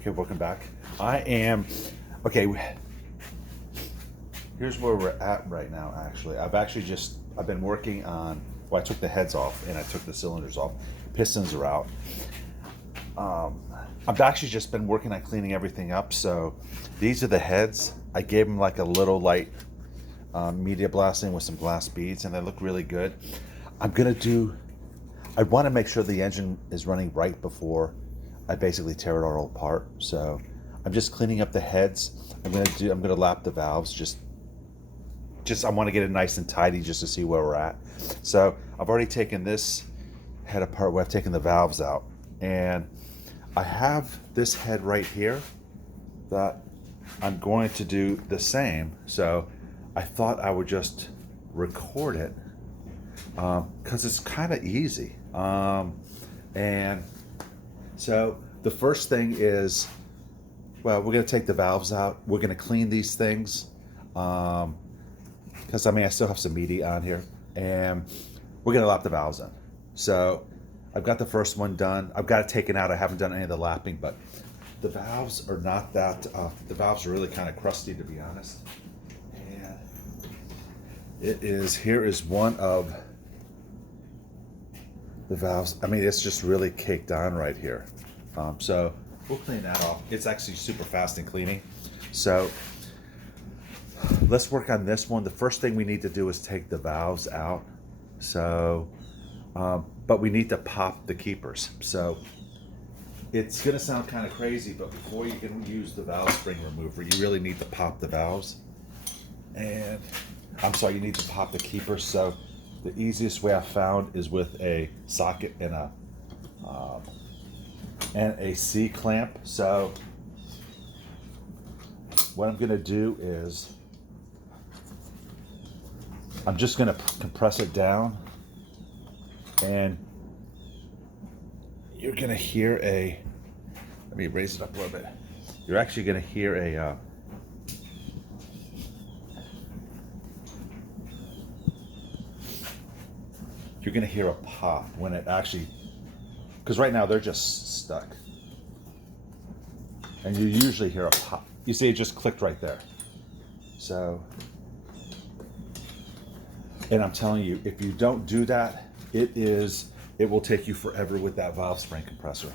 Okay, welcome back. Okay, here's where we're at right now, actually. I've been working on, well, I took the heads off and I took the cylinders off. Pistons are out. I've actually just been working on cleaning everything up. So these are the heads. I gave them like a little light media blasting with some glass beads and they look really good. I want to make sure the engine is running right before I basically tear it all apart. So I'm just cleaning up the heads. I'm gonna lap the valves. I want to get it nice and tidy just to see where we're at. So I've already taken this head apart where I've taken the valves out, and I have this head right here that I'm going to do the same. So I thought I would just record it because it's kind of easy. And so the first thing is, well, we're going to take the valves out. We're going to clean these things because I still have some media on here, and we're going to lap the valves in. So I've got the first one done. I've got it taken out. I haven't done any of the lapping, but the valves are not that, the valves are really kind of crusty, to be honest. And here is one of the valves. It's just really caked on right here. So we'll clean that off. It's actually super fast in cleaning. So let's work on this one. The first thing we need to do is take the valves out. So, but we need to pop the keepers. So it's gonna sound kind of crazy, but before you can use the valve spring remover, you really need to pop the valves. And you need to pop the keepers. So the easiest way I found is with a socket and a C-clamp. So what I'm going to do is I'm just going to compress it down, and you're going to hear let me raise it up a little bit. You're actually going to hear a pop when it actually, because right now they're just stuck. And you usually hear a pop. You see it just clicked right there. So, and I'm telling you, if you don't do that, it will take you forever with that valve spring compressor.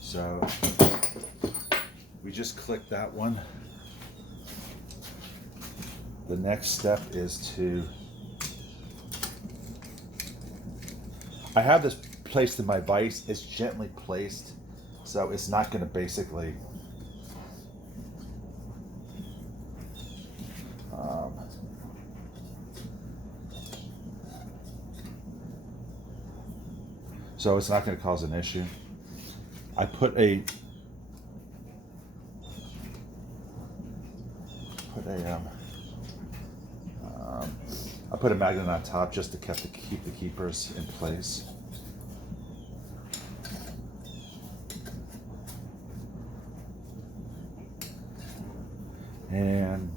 So we just clicked that one. The next step is I have this placed in my vise. It's gently placed, so it's not going to basically so it's not going to cause an issue. I put a magnet on top just to keep the keepers in place. And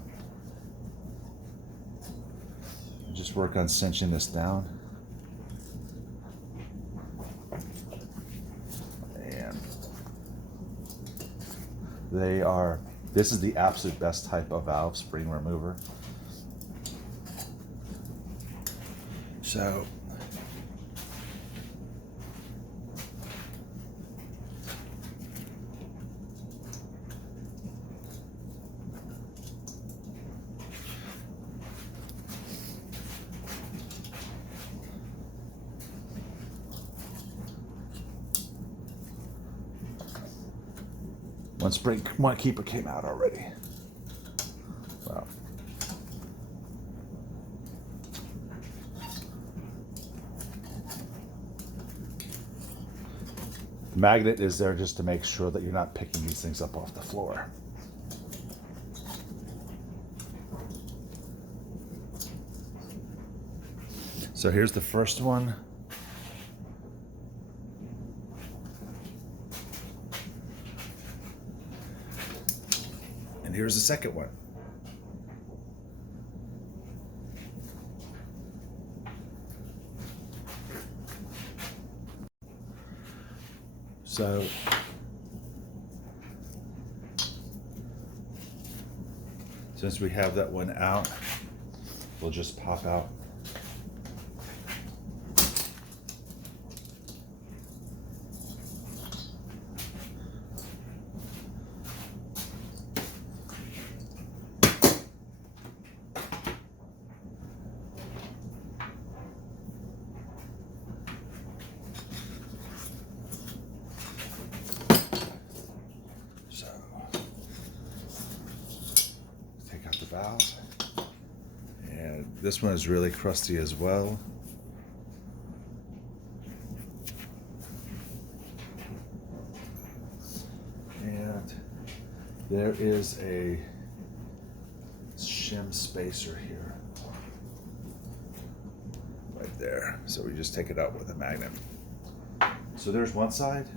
just work on cinching this down. And this is the absolute best type of valve spring remover. So one keeper came out already. Well, the magnet is there just to make sure that you're not picking these things up off the floor. So here's the first one. And here's the second one. So Since we have that one out, we'll just pop out. Valve. And this one is really crusty as well. And there is a shim spacer here. Right there. So we just take it out with a magnet. So there's one side.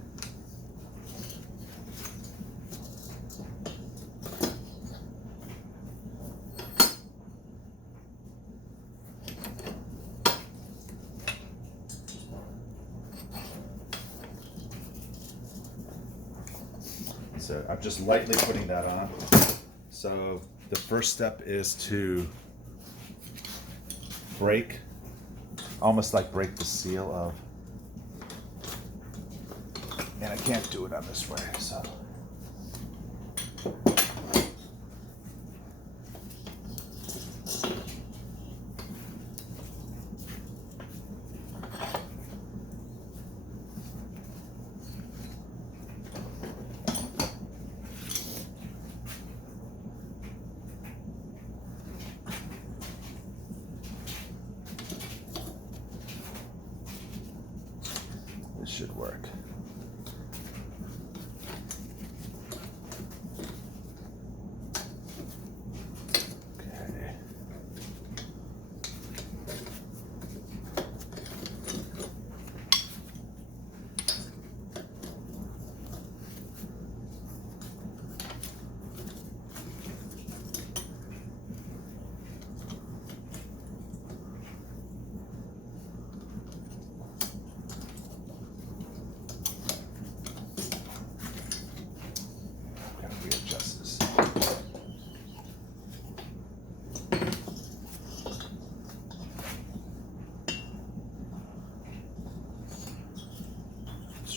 So I'm just lightly putting that on. So the first step is to break, almost like break the seal of, and I can't do it on this way, so. Should work. Okay.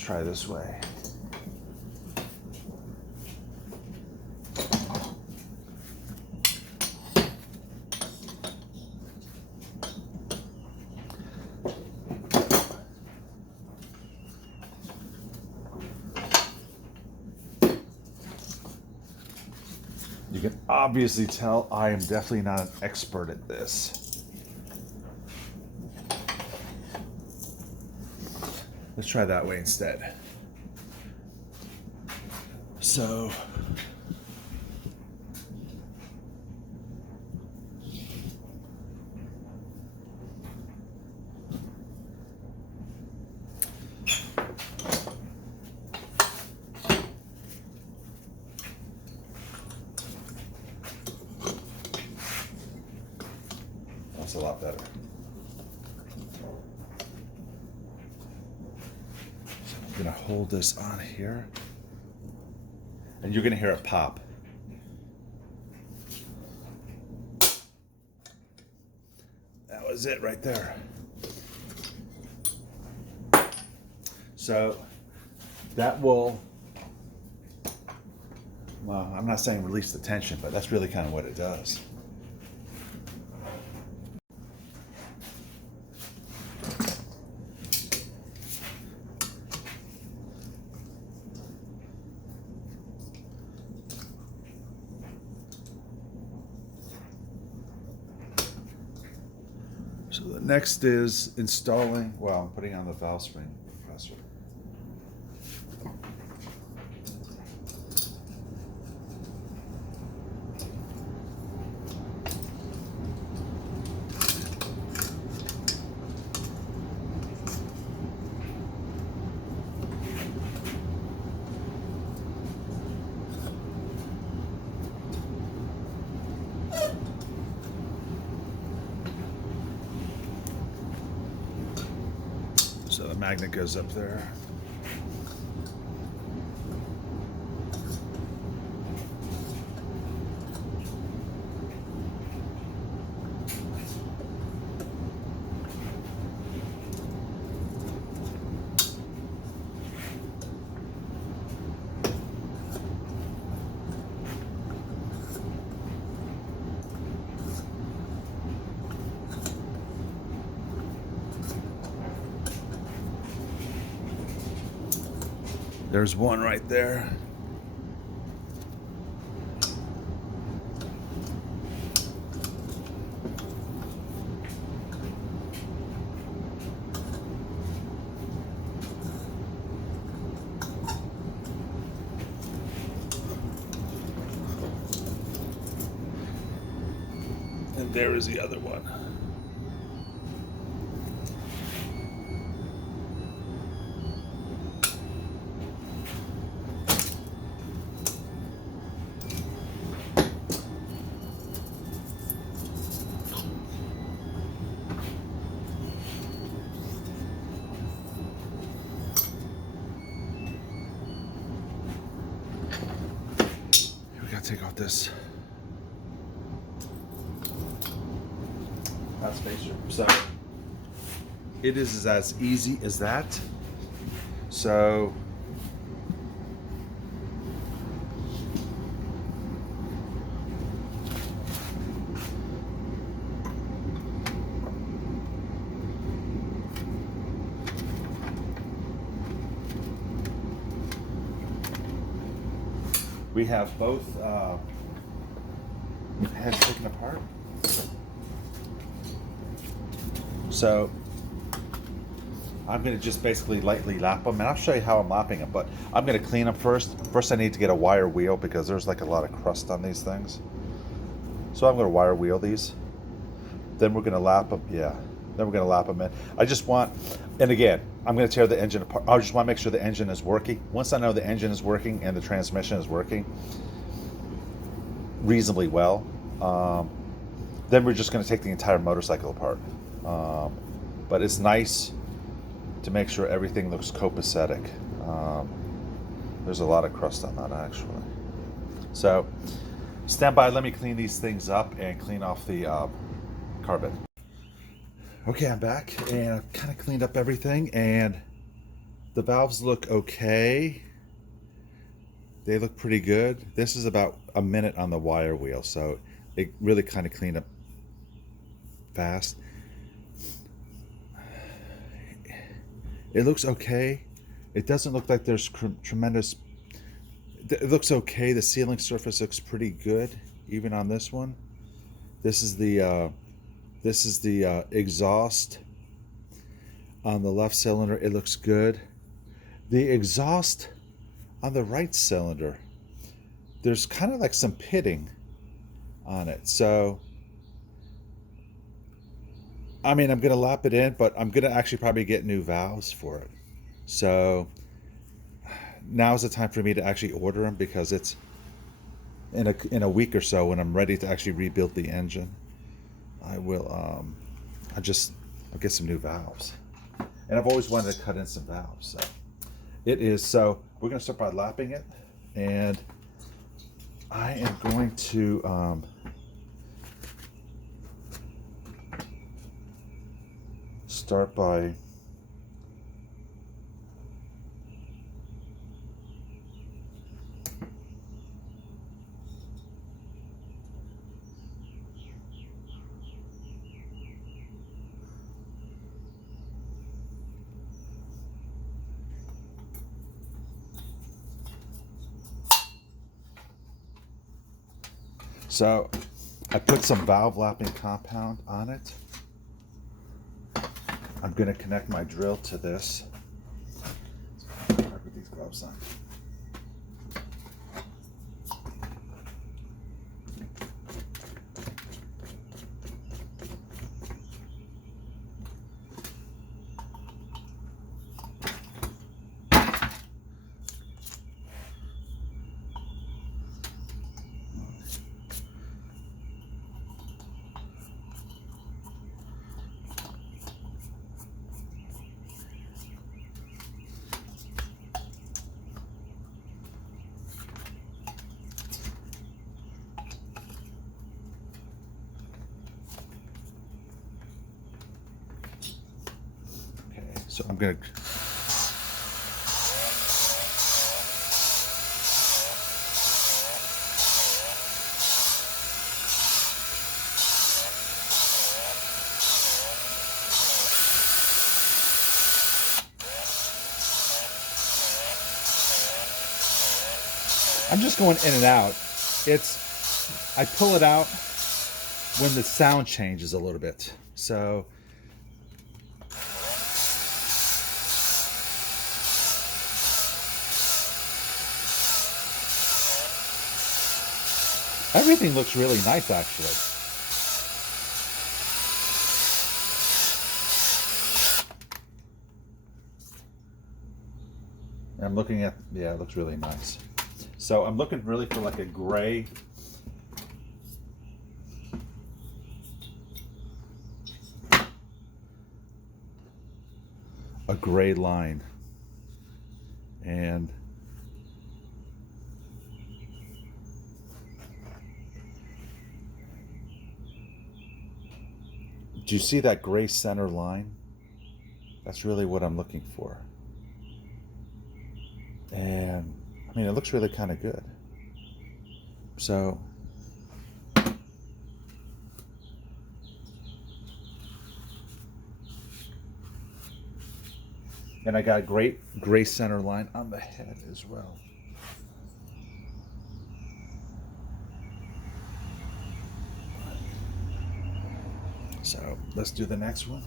Try this way. You can obviously tell I am definitely not an expert at this. Let's try that way instead. So, that's a lot better. I'm gonna hold this on here, and you're gonna hear it pop. That was it right there. So that will, well, I'm not saying release the tension, but that's really kind of what it does. So the next is installing, well, I'm putting on the valve spring compressor. So the magnet goes up there. There's one right there. And there is the other one. We gotta take off this spacer. So it is as easy as that. So we have both heads taken apart. So I'm going to just basically lightly lap them, and I'll show you how I'm lapping them, but I'm going to clean them first. First I need to get a wire wheel because there's like a lot of crust on these things. So I'm going to wire wheel these. Then we're going to lap them, yeah. Then we're going to lap them in. I just want, and again, I'm going to tear the engine apart. I just want to make sure the engine is working. Once I know the engine is working and the transmission is working reasonably well, then we're just going to take the entire motorcycle apart. But it's nice to make sure everything looks copacetic. There's a lot of crust on that actually. So stand by, let me clean these things up and clean off the carbon. Okay, I'm back and I've kind of cleaned up everything and the valves look okay. They look pretty good. This is about a minute on the wire wheel, so it really kind of cleaned up fast. It looks okay. It doesn't look like there's tremendous. It looks okay. The sealing surface looks pretty good, even on this one. This is the exhaust on the left cylinder. It looks good. The exhaust on the right cylinder, there's kind of like some pitting on it. So I mean, I'm going to lap it in, but I'm going to actually probably get new valves for it. So now's the time for me to actually order them because it's in a week or so when I'm ready to actually rebuild the engine. I will, I'll get some new valves. And I've always wanted to cut in some valves. So it is, so we're going to start by lapping it. And I am going to, start by so I put some valve lapping compound on it. I'm going to connect my drill to this. Put these gloves on. So I'm going to I'm just going in and out. I pull it out when the sound changes a little bit. So everything looks really nice, actually. And I'm looking at, yeah, it looks really nice. So I'm looking really for like a gray. A gray line. And do you see that gray center line? That's really what I'm looking for. And I mean, it looks really kind of good. So and I got a great gray center line on the head as well. So let's do the next one.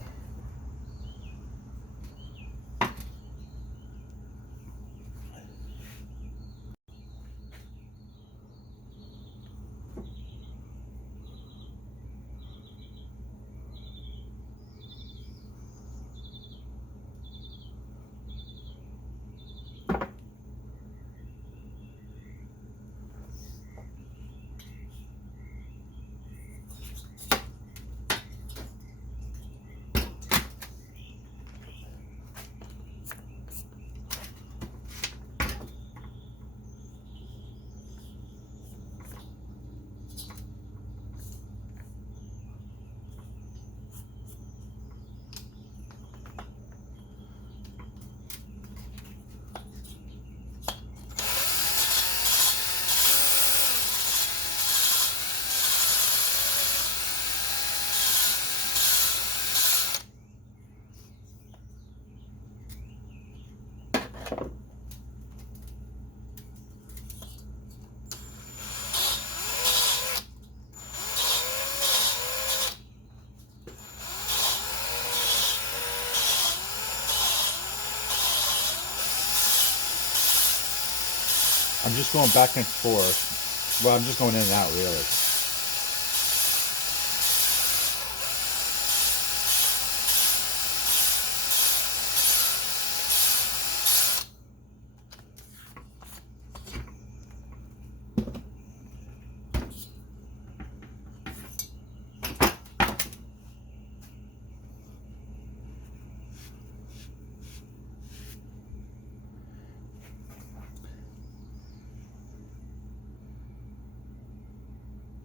I'm just going back and forth. Well, I'm just going in and out, really.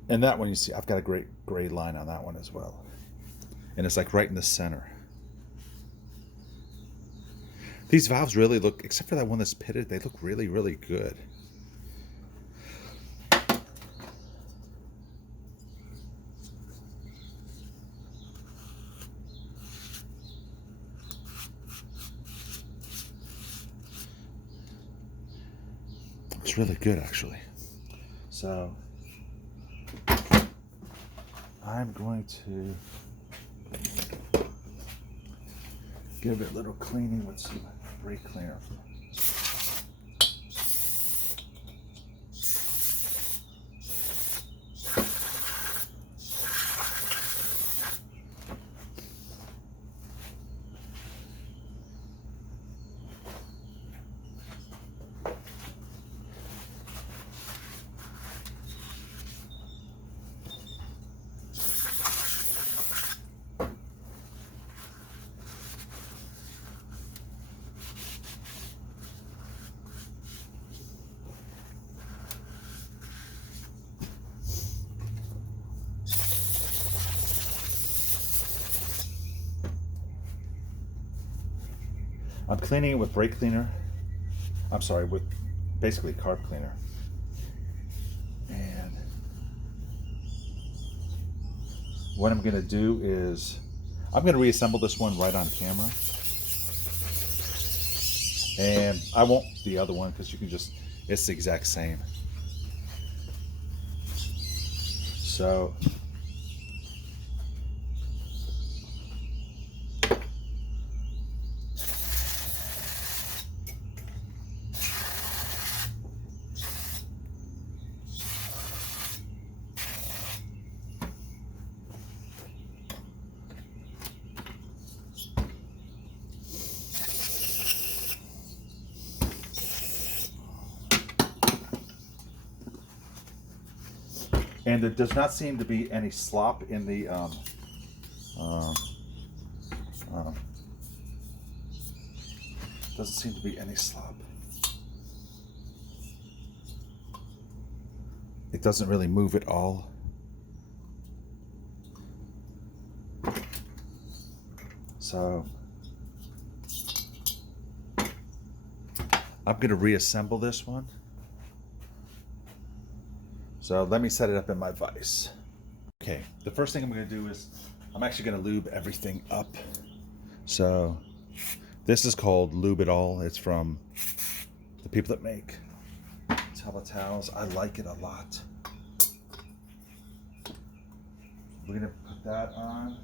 And that one, you see, I've got a great gray line on that one as well. And it's like right in the center. These valves really look, except for that one that's pitted, they look really, really good. It's really good, actually. So I'm going to give it a little cleaning with some brake cleaner. I'm cleaning it with brake cleaner. I'm sorry, with basically carb cleaner. And what I'm gonna do is, I'm gonna reassemble this one right on camera. And I won't the other one because you can just, it's the exact same. So and there does not seem to be any slop in the doesn't seem to be any slop. It doesn't really move at all. So I'm going to reassemble this one. So let me set it up in my vise. Okay, the first thing I'm going to do is I'm actually going to lube everything up. So this is called Lube It All. It's from the people that make towels. I like it a lot. We're going to put that on.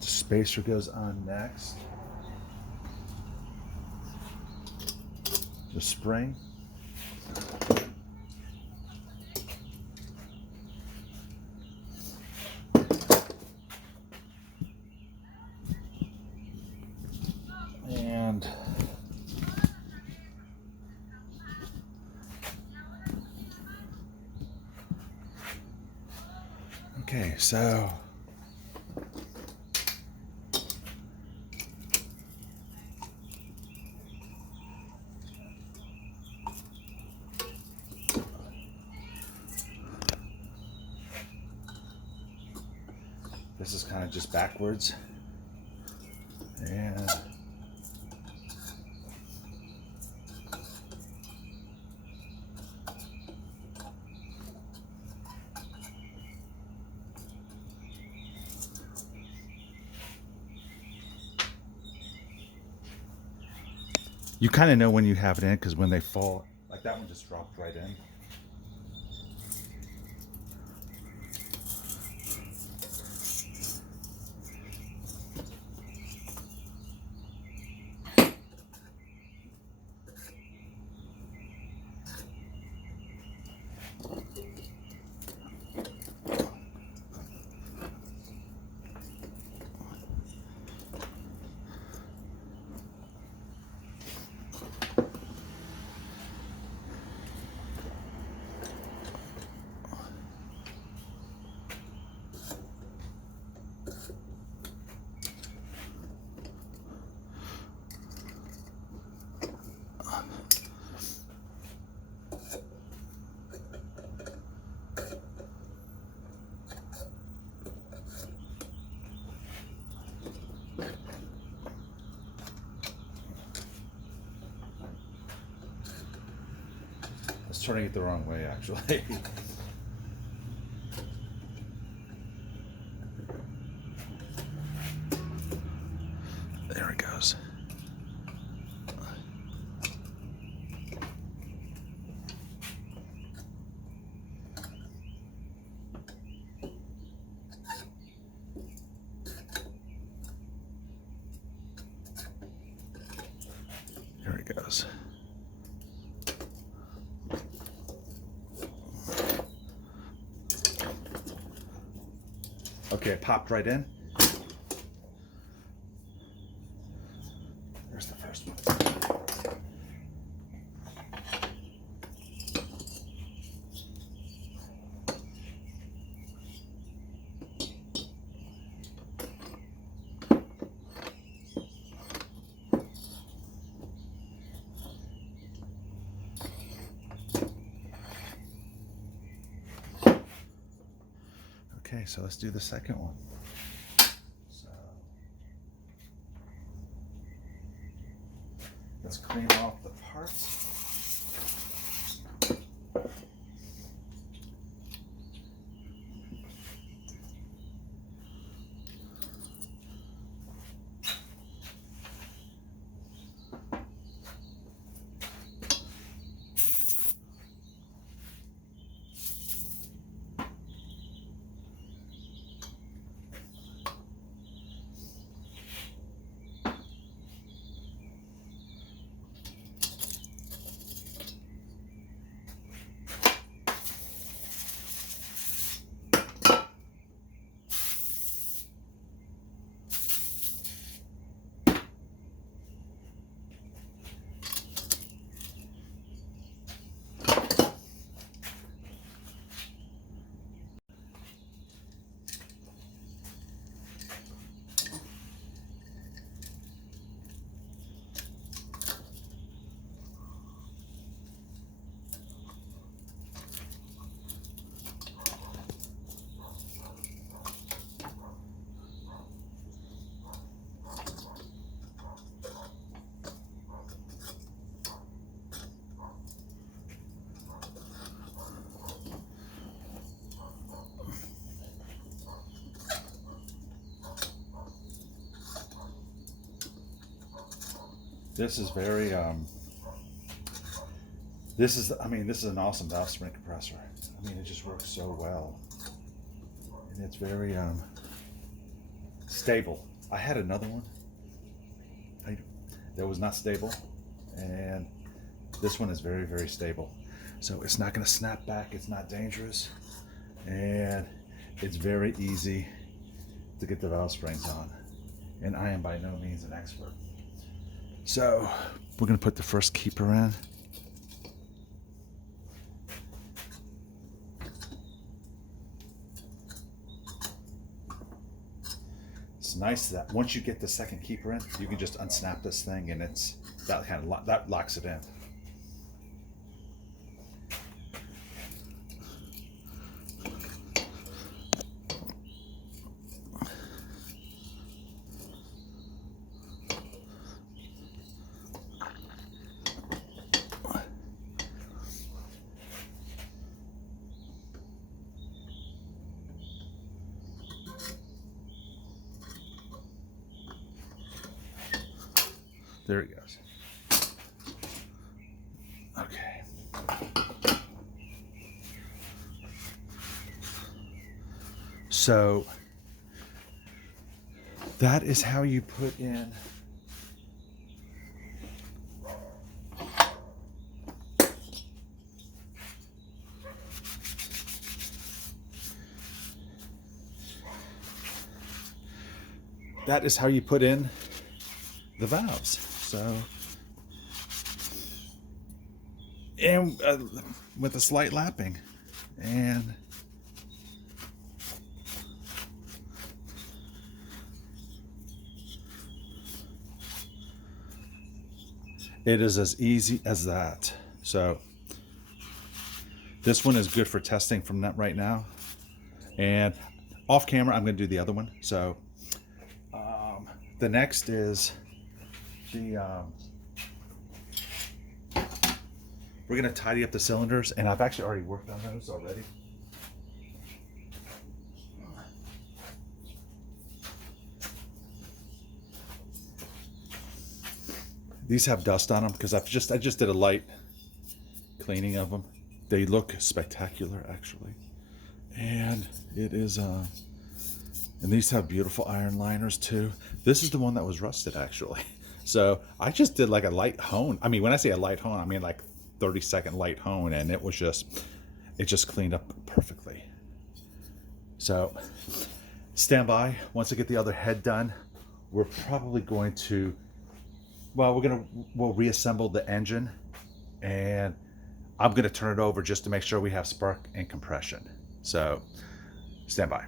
The spacer goes on next. The spring. And okay, so this is kind of just backwards. And you kind of know when you have it in because when they fall, like that one just dropped right in. Turning it the wrong way, actually. There it goes. There it goes. Okay, it popped right in. There's the first one. Okay, so let's do the second one. So let's clean off the parts. This is very, I mean, this is an awesome valve spring compressor. I mean, it just works so well. And it's very stable. I had another one that was not stable, and this one is very, very stable. So it's not going to snap back, it's not dangerous, and it's very easy to get the valve springs on. And I am by no means an expert. So we're going to put the first keeper in. It's nice that once you get the second keeper in, you can just unsnap this thing, and that locks it in. There it goes. Okay. So that is how you put in the valves. So, and with a slight lapping, and it is as easy as that. So this one is good for testing from that right now, and off camera I'm going to do the other one. So the next is we're going to tidy up the cylinders, and I've actually already worked on those already. These have dust on them because I just did a light cleaning of them. They look spectacular, actually, and it is and these have beautiful iron liners too. This is the one that was rusted, actually. So I just did like a light hone. I mean, when I say a light hone, I mean like 30-second light hone, and it just cleaned up perfectly. So stand by. Once I get the other head done, we're probably going to, we'll reassemble the engine, and I'm going to turn it over just to make sure we have spark and compression. So stand by.